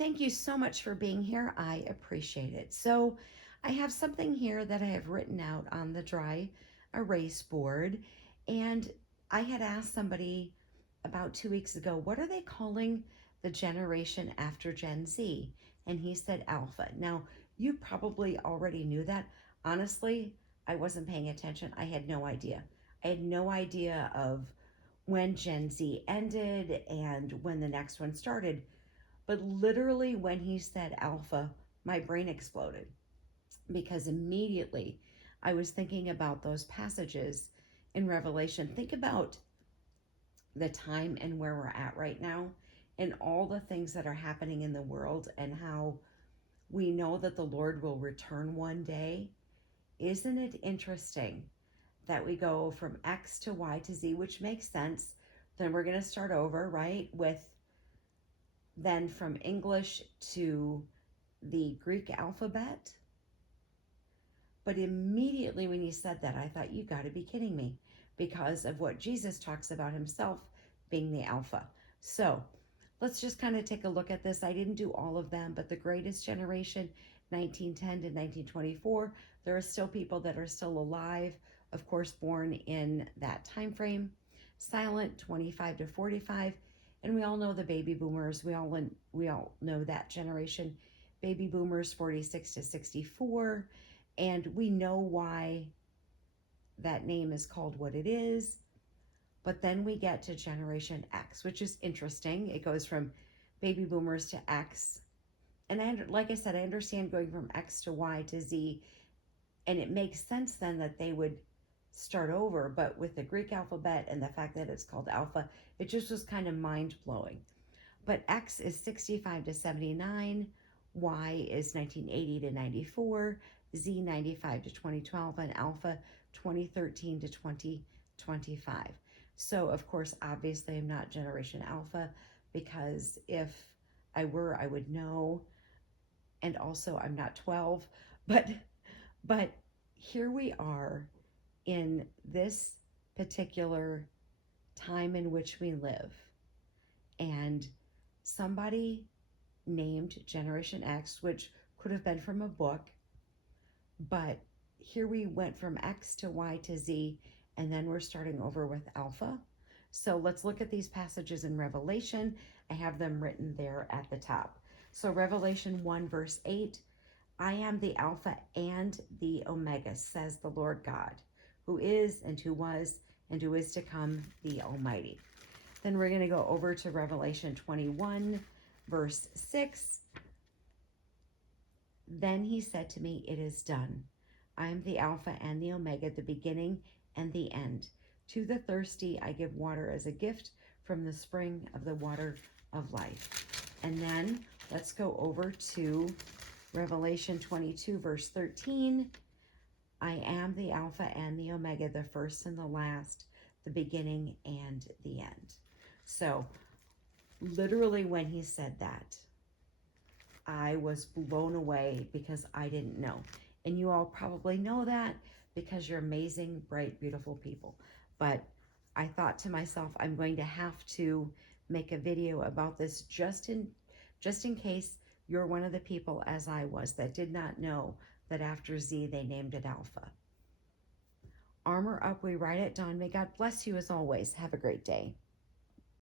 Thank you so much for being here. I appreciate it. So, I have something here that I have written out on the dry erase board, and I had asked somebody about 2 weeks ago, what are they calling the generation after Gen Z? And he said Alpha. Now, you probably already knew that. Honestly, I wasn't paying attention. I had no idea. I had no idea of when Gen Z ended and when the next one started. But literally, when he said Alpha, my brain exploded because immediately I was thinking about those passages in Revelation. Think about the time and where we're at right now and all the things that are happening in the world and how we know that the Lord will return one day. Isn't it interesting that we go from X to Y to Z, which makes sense? Then we're going to start over, right? With then from English to the Greek alphabet. But immediately when he said that, I thought, you got to be kidding me, because of what Jesus talks about himself being the Alpha. So let's just kind of take a look at this. I didn't do all of them, but the greatest generation, 1910 to 1924, there are still people that are still alive, of course, born in that time frame. Silent, 25 to 45. And we all know the baby boomers. We all know that generation. Baby boomers, 46 to 64. And we know why that name is called what it is. But then we get to Generation X, which is interesting. It goes from baby boomers to X. And like I said, I understand going from X to Y to Z. And it makes sense then that they would start over. But with the Greek alphabet and the fact that it's called Alpha, it just was kind of mind-blowing. But X is 65 to 79. Y is 1980 to 94. Z 95 to 2012, and Alpha 2013 to 2025. So, of course, obviously, I'm not Generation Alpha, because if I were, I would know. And also, I'm not 12. But here we are in this particular time in which we live. And somebody named Generation X, which could have been from a book, but here we went from X to Y to Z, and then we're starting over with Alpha. So let's look at these passages in Revelation. I have them written there at the top. So Revelation 1 verse 8, I am the Alpha and the Omega, says the Lord God, who is and who was and who is to come, the Almighty. Then we're going to go over to Revelation 21 verse 6. Then he said to me, it is done. I am the Alpha and the Omega, the beginning and the end. To the thirsty I give water as a gift from the spring of the water of life. And then let's go over to Revelation 22 verse 13. I am the Alpha and the Omega, the first and the last, the beginning and the end. So literally when he said that, I was blown away because I didn't know. And you all probably know that because you're amazing, bright, beautiful people. But I thought to myself, I'm going to have to make a video about this just in case you're one of the people, as I was, that did not know that after Z they named it Alpha. Armor up, we ride at dawn. May God bless you as always. Have a great day.